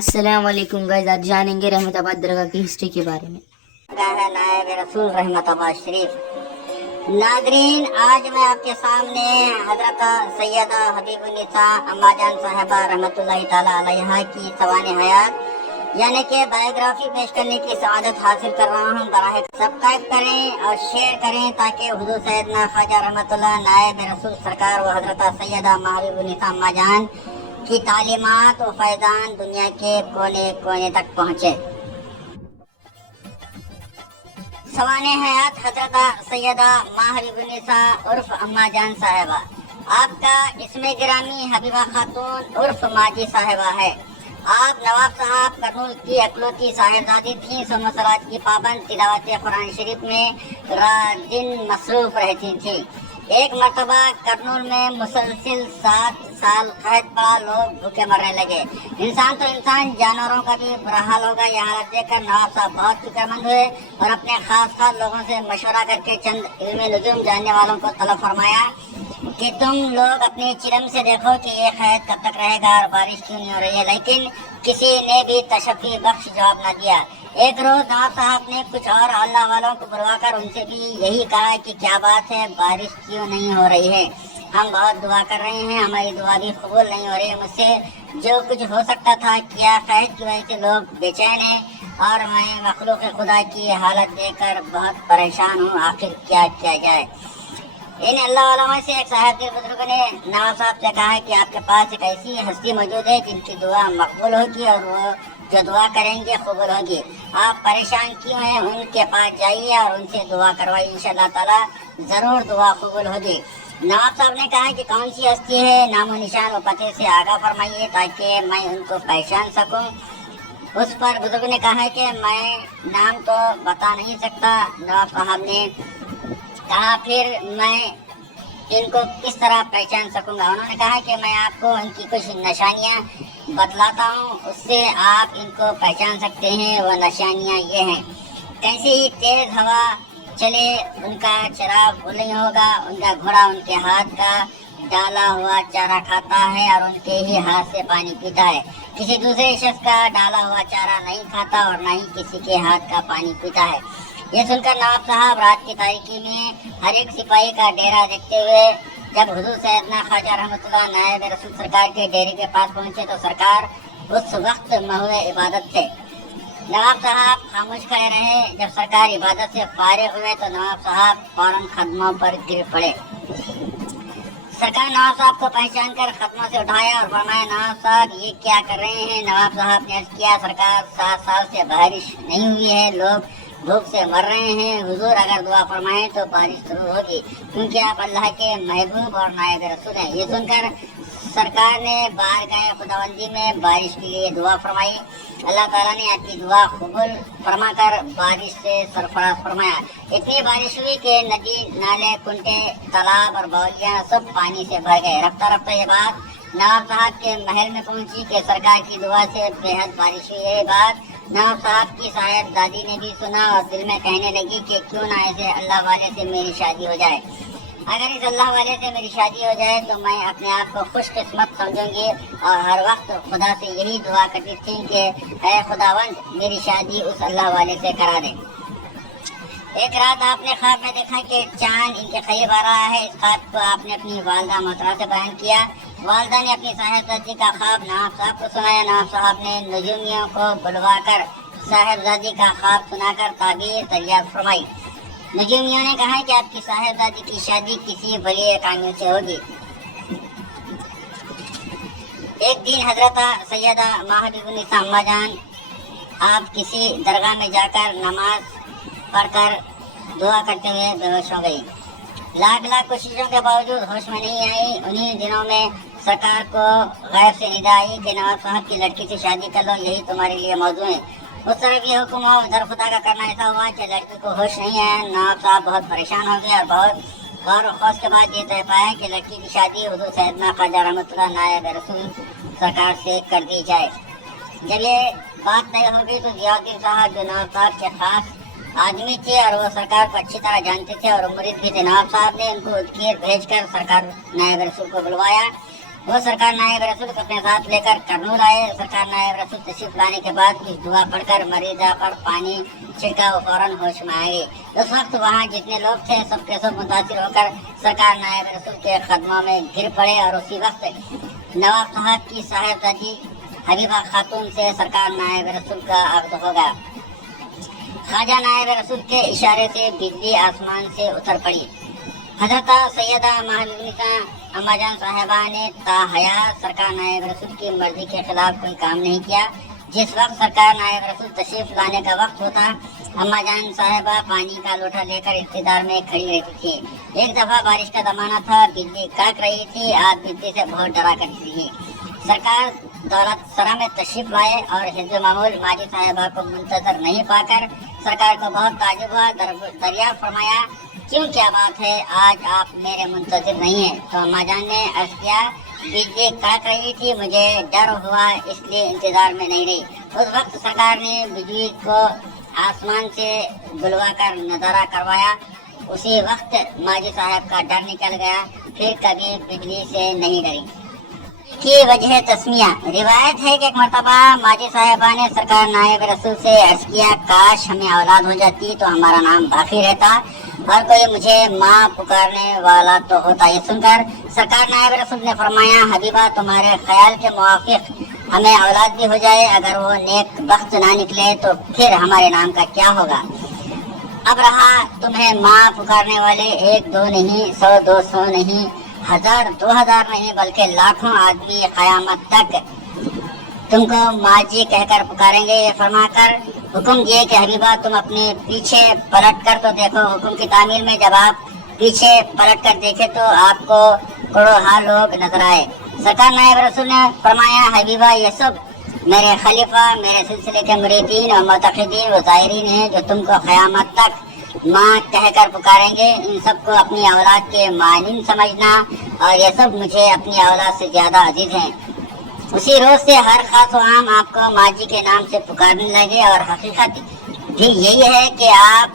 अस्सलाम वालेकुम गाइस, आज जानेंगे रहमताबाद दरगाह की हिस्ट्री के बारे में। है नायब रसूल रहमताबाद शरीफ। नादरीन, आज मैं आपके सामने हजरत सैयदा हबीबुन्निसा अम्मा जान साहिबा रहमतुल्लाहि ताला अलैहा की सवाने हयात यानी कि बायोग्राफी पेश करने की सआदत हासिल कर रहा हूँ। बराह सब्सक्राइब करें और शेयर करें ताकि हुजूर सैयदना ख्वाजा रहमतुल्लाह नायब रसूल सरकार व हजरत सैयदा हबीबुन्निसा अम्मा जान की तालीमात व फैजान दुनिया के कोने कोने तक पहुँचे। सवाने हयात हजरत सैयदा हबीबुन्निसा उर्फ अम्मा जान साहिबा। आपका इसमें गिरामी हबीबा खातून उर्फ माजी साहिबा है। आप नवाब साहब कर्नूल की अकलौती साहिबजादी थी। सोमसरात की पाबंद तिलावत कुरान शरीफ में रात दिन मसरूफ रहती थी। एक मरतबा कर्नूल में मुसलसिल 7 साल कैद पड़ा, लोग भूखे मरने लगे। इंसान तो इंसान, जानवरों का भी बुरा हाल होगा। यह हालत देखकर नवाब साहब बहुत फिक्रमंद हुए और अपने खास लोगों से मशवरा करके चंद इल्म नुजूम जानने वालों को तलब फरमाया कि तुम लोग अपनी चिरम से देखो कि ये कैद कब तक रहेगा और बारिश क्यों नहीं हो रही है। लेकिन किसी ने भी तशफ़ी बख्श जवाब न दिया। एक रोज नवाब साहब ने कुछ और अल्लाह वालों को बुलवाकर उनसे भी यही कहा कि क्या बात है, बारिश क्यों नहीं हो रही है? हम बहुत दुआ कर रहे हैं, हमारी दुआ भी कबूल नहीं हो रही है। मुझसे जो कुछ हो सकता था किया। कैद की वजह से लोग बेचैन हैं और मैं मखलूक खुदा की हालत देखकर बहुत परेशान हूँ। आखिर क्या किया जाए? इन अल्लाह वालों में से एक साहब के बुजुर्ग ने नवाब साहब से कहा कि आपके पास एक ऐसी हस्ती मौजूद है जिनकी दुआ मकबूल होगी और वो जो दुआ करेंगे कबूल होगी। आप परेशान क्यों हैं? उनके पास जाइए और उनसे दुआ करवाइए, इंशाअल्लाह ताला जरूर दुआ कबूल होगी। नवाब साहब ने कहा कि कौन सी हस्ती है, नामो निशान व पते से आगाह फरमाइए ताकि मैं उनको पहचान सकूं। उस पर बुजुर्ग ने कहा कि मैं नाम तो बता नहीं सकता। नवाब साहब ने कहा फिर मैं इनको किस तरह पहचान सकूंगा? उन्होंने कहा कि मैं आपको इनकी कुछ निशानियां बतलाता हूँ, उससे आप इनको पहचान सकते हैं। वो निशानियां ये हैं। कैसे ही तेज हवा चले उनका चराग भूल नहीं होगा। उनका घोड़ा उनके हाथ का डाला हुआ चारा खाता है और उनके ही हाथ से पानी पीता है। किसी दूसरे शख्स का डाला हुआ चारा नहीं खाता और न ही किसी के हाथ का पानी पीता है। ये सुनकर नवाब साहब रात की तारीकी में हर एक सिपाही का डेरा देखते हुए जब हुजूर सैयदना ख्वाजा रहमतुल्लाह नायब रसूल सरकार के डेरे के पास पहुंचे तो सरकार उस वक्त महुए इबादत थे। नवाब साहब खामोश खड़े रहे। जब सरकार इबादत से फारिग हुए तो नवाब साहब फौरन कदमों पर गिर पड़े। सरकार नवाब साहब को पहचान कर कदमों से उठाया और फरमाया, नवाब साहब ये क्या कर रहे हैं? नवाब साहब ने अर्ज किया, सरकार 7 साल से बारिश नहीं हुई है, लोग भूख से मर रहे हैं। हुजूर अगर दुआ फरमाएं तो बारिश जरूर होगी क्योंकि आप अल्लाह के महबूब और नायब रसूल हैं। ये सुनकर सरकार ने बारगाह खुदावंदी में बारिश के लिए दुआ फरमाई। अल्लाह ताला ने आपकी दुआ कबूल फरमाकर बारिश से सरफराज फरमाया। इतनी बारिश हुई कि नदी नाले कुंटे तालाब और बावलियाँ सब पानी से भर गए। रफ्ता रफ्ता ये बात नवाब साहब के महल में पहुंची कि सरकार की दुआ से बेहद बारिश हुई है। बात नवाब साहब की साहिबजादी ने भी सुना और दिल में कहने लगी कि क्यों ना ऐसे अल्लाह वाले से मेरी शादी हो जाए। अगर इस अल्लाह वाले से मेरी शादी हो जाए तो मैं अपने आप को खुशकिस्मत समझूंगी और हर वक्त खुदा से यही दुआ करती थी कि ऐ खुदावंद मेरी शादी उस अल्लाह वाले से करा दे। एक रात आपने ख्वाब में देखा कि चांद इनके करीब आ रहा है। इस ख्वाब को आपने अपनी वालदा मोहतरमा से बयान किया। वालदा ने अपनी साहिबजादी का ख्वाब नवाब साहब को सुनाया। नवाब साहब ने नजूमियों को बुलवाकर साहिबजादी का ख्वाब सुनाकर ताबीर दरियाफ्त फरमाई। नजूमियों ने कहा कि आपकी साहिबजादी की शादी किसी वली कामिल से होगी। एक दिन हजरत सैयदा हबीबुन्निसा अम्मा जान आप किसी दरगाह में जाकर नमाज पढ़कर दुआ करते हुए बेहोश हो गई। लाख कोशिशों के बावजूद होश में नहीं आई। उन्हीं दिनों में सरकार को गैब से निदा आई कि नवाब साहब की लड़की से शादी कर लो, यही तुम्हारे लिए मौजू है। उस तरफ ये हुक्म हो, उधर खुदा का करना ऐसा हुआ कि लड़की को होश नहीं आया। नवाब साहब बहुत परेशान हो गए और बहुत गौर और खौफ के बाद ये तय पाया कि लड़की की शादी हुजूर सैयदना ख्वाजा रहमतुल्लाह नायब रसूल सरकार से कर दी जाए। जब ये बात तय हो गई तो जियाउद्दीन साहब जो नवाब साहब के खास आदमी थे और वो सरकार को अच्छी तरह जानते थे और मुरीद भी थे, नवाब साहब ने उनको उदकीर भेजकर सरकार नायब रसूल को बुलवाया वो सरकार नायब रसूल को अपने साथ लेकर करनूल आए। सरकार नायब रसूल तशरीफ लाने के बाद कुछ दुआ पढ़कर मरीजा पर पानी छिड़का, वो फौरन होश में आए। उस वक्त वहाँ जितने लोग थे सबके सब मुतासिर होकर सरकार नायब रसूल के कदमों में गिर पड़े और उसी वक्त नवाब साहब की साहिबजादी हबीबा खातून से सरकार नायब रसूल का अक़द हो गया। ख्वाजा नायब रसूल के इशारे से बिजली आसमान से उतर पड़ी। हजरत सैयदा महबूबा अम्मा जान साहिबा ने ताहयात सरकार नायब रसूल की मर्जी के खिलाफ कोई काम नहीं किया। जिस वक्त सरकार नायब रसूल तशरीफ लाने का वक्त होता, अम्मा जान साहिबा पानी का लोटा लेकर इख्तिदार में खड़ी रहती थी। एक दफा बारिश का जमाना था, बिजली कड़क रही थी। आप बिजली से बहुत डरा करती थी। सरकार दौलत सरा में तशरीफ लाए और हिज़्ब मामूल माजी साहिबा को मुंतजर नहीं पाकर सरकार को बहुत ताजुब हुआ। दरियाफ्त फरमाया, क्यों, क्या बात है, आज आप मेरे मुंतजिर नहीं हैं? तो अम्मा जान ने अर्ज किया, बिजली कड़क रही थी, मुझे डर हुआ इसलिए इंतजार में नहीं रही। उस वक्त सरकार ने बिजली को आसमान से बुलवा कर नजारा करवाया। उसी वक्त माजी साहब का डर निकल गया, फिर कभी बिजली से नहीं डरी। की वजह तस्मिया रिवायत है कि एक मरतबा माजी साहिबा ने सरकार नायब रसूल से अर्ज किया, काश हमें औलाद हो जाती तो हमारा नाम बाकी रहता और कोई मुझे माँ पुकारने वाला तो होता। ये सुनकर सरकार नायब रसूल ने फरमाया, हबीबा तुम्हारे ख्याल के मुवाफिक हमें औलाद भी हो जाए, अगर वो नेक बख्त ना निकले तो फिर हमारे नाम का क्या होगा। अब रहा तुम्हें माँ पुकारने वाले 1 2 नहीं, 100 200 नहीं, 1000 2000 नहीं, बल्कि लाखों आदमी क़यामत तक तुमको माँ जी कहकर पुकारेंगे। ये फरमाकर हुक्म दिए कि हबीबा तुम अपने पीछे पलट कर तो देखो। हुक्म की तामील में जब आप पीछे पलट कर देखे तो आपको करोड़ों लोग नजर आए। सरकार नायब रसूल ने फरमाया, हबीबा ये सब मेरे खलीफा, मेरे सिलसिले के मुरीदीन और मुतक़िदीन व ज़ायरीन हैं जो तुमको क़यामत तक माँ कहकर पुकारेंगे। इन सबको अपनी औलाद के मानिन समझना और ये सब मुझे अपनी औलाद से ज्यादा अजीज हैं। उसी रोज से हर खास व आम आपको माँ जी के नाम से पुकारने लगे और हकीकत भी यही है कि आप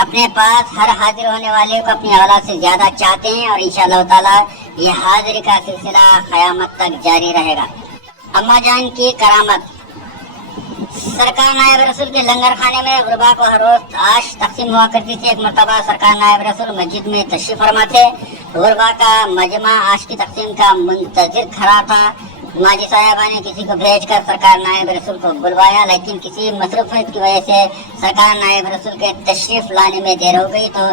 अपने पास हर हाजिर होने वाले को अपनी औलाद से ज्यादा चाहते हैं और इंशाअल्लाह ताला ये हाजिरी का सिलसिला क़यामत तक जारी रहेगा। अम्मा जान की करामत। सरकार नायब रसूल के लंगर खाने में गुरबा को हर रोज आश तकसीम हुआ करती थी। एक मरतबा सरकार नायब रसूल मस्जिद में तशरीफ फरमा थे। गुरबा का मजमा आश की तकसीम का मुंतजिर खड़ा था। माजी साहिबा ने किसी को भेजकर सरकार नायब रसूल को बुलवाया, लेकिन किसी मसरूफियत की वजह से सरकार नायब रसूल के तशरीफ लाने में देर हो गई। तो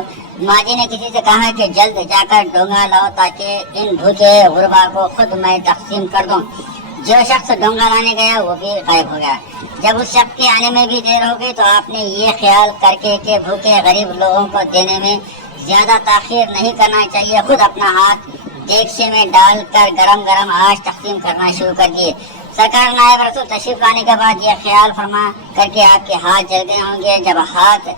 माजी ने किसी से कहा कि जल्द जाकर डोंगा लाओ ताकि इन भूखे गुरबा को खुद मैं तकसीम कर दूं। जो शख्स डोंगा लाने गया वो भी गायब हो गया। जब उस शख्स के आने में भी देर हो गई तो आपने ये ख्याल करके कि भूखे गरीब लोगों को देने में ज्यादा ताखीर नहीं करना चाहिए, खुद अपना हाथ देगचे में डालकर गरम गरम आश तकसीम करना शुरू कर दिए। सरकार नायब रसूल तशरीफ लाने के बाद ये ख्याल फरमा करके आपके हाथ जल गए होंगे। जब हाथ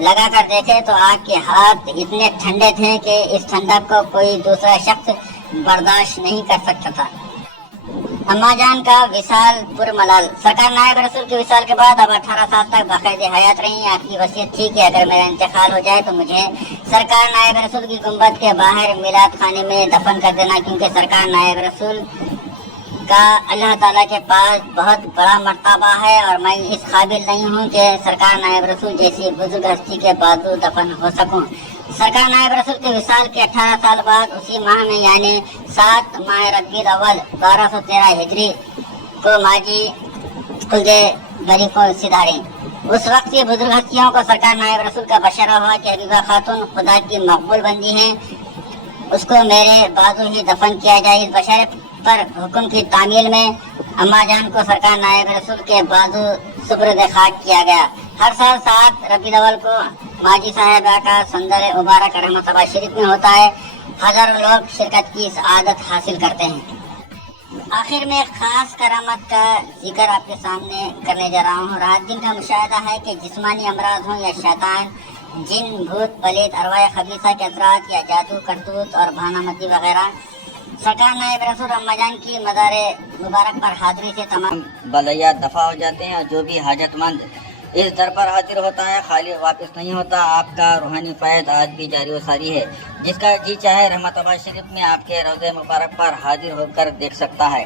लगा कर देखे तो आपके हाथ इतने ठंडे थे कि इस ठंडक को कोई दूसरा शख्स बर्दाश्त नहीं कर सकता था। अम्मा जान का विसाल पुरमलाल। सरकार नायब रसूल के विसाल के बाद अब 18 साल तक बाकायदे हयात रही। आपकी वसीयत थी कि अगर मेरा इंतकाल हो जाए तो मुझे सरकार नायब रसूल की गुंबद के बाहर मिलाद खाने में दफन कर देना, क्योंकि सरकार नायब रसूल का अल्लाह ताला के पास बहुत बड़ा मर्तबा है और मैं इस काबिल नहीं हूँ कि सरकार नायब रसूल जैसी बुजुर्ग हस्ती के बाजू दफन हो सकूँ। सरकार नायब रसूल के विसाल के 18 साल बाद उसी माह में यानी 7 माह रबीउल अव्वल 1213 हिजरी को माजी खुदे गली को सिधारी। उस वक्त ये बुजुर्ग हस्तियों को सरकार नायब रसूल का बशरा हुआ कि हबीबा खातून खुदा की मकबूल बंदी हैं, उसको मेरे बाजू ही दफन किया जाए। इस बशरे पर हुक्म की तामील में अम्मा जान को सरकार नायब रसूल के बाजू सुब्रद खाक किया गया। हर साल 7 रबीउल अव्वल को माजी साहिबा का संदर मुबारक रहमतुल्लाह शरीफ में होता है। हजारों लोग शिरकत की इस आदत हासिल करते हैं। आखिर में खास करामत का जिक्र आपके सामने करने जा रहा हूँ। रात दिन का मुशाहिदा है कि जिस्मानी अमराज हों या शैतान, जिन, भूत, पलीत, अरवाह खबीसा के असरात या जादू, करतूत और भानामती वगैरह, सरकार नायब रसूल अम्मा जान की मज़ार मुबारक पर हाजिरी से तमाम बलैया दफा हो जाते हैं और जो भी हाजतमंद اس در پر حاضر ہوتا ہے، خالی واپس نہیں ہوتا۔ آپ کا روحانی فیض آج بھی جاری و ساری ہے۔ جس کا جی چاہے رحمت آباد شریف میں آپ کے روضے مبارک پر حاضر ہو کر دیکھ سکتا ہے۔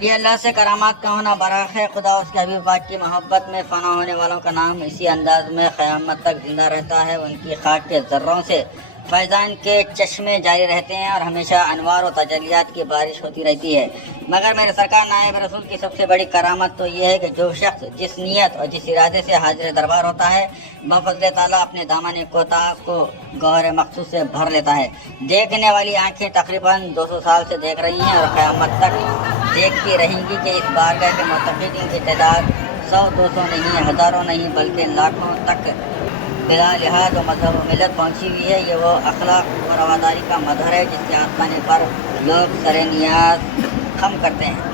یہ اللہ سے کرامات کا ہونا براق ہے۔ خدا اس کے حبیب پاک کی محبت میں فنا ہونے والوں کا نام اسی انداز میں قیامت تک زندہ رہتا ہے۔ ان کی خاک کے ذروں سے فیضان کے چشمے جاری رہتے ہیں اور ہمیشہ انوار و تجلیات کی بارش ہوتی رہتی ہے۔ مگر میرے سرکار نائب رسول کی سب سے بڑی کرامت تو یہ ہے کہ جو شخص جس نیت اور جس ارادے سے حاضر دربار ہوتا ہے، بفضل تعالیٰ اپنے دامن کوتاہ کو گوہر مخصوص سے بھر لیتا ہے۔ دیکھنے والی آنکھیں تقریباً 200 سال سے دیکھ رہی ہیں اور قیامت تک دیکھتی رہیں گی کہ اس بارگاہ کے معتقدین کی تعداد 100 200 نہیں، ہزاروں نہیں بلکہ لاکھوں تک بلا لحاظ و مذہب و ملت پہنچی ہوئی ہے۔ یہ وہ اخلاق و رواداری کا مظہر ہے جس کے آستانے پر لوگ سر نیاز خم کرتے ہیں۔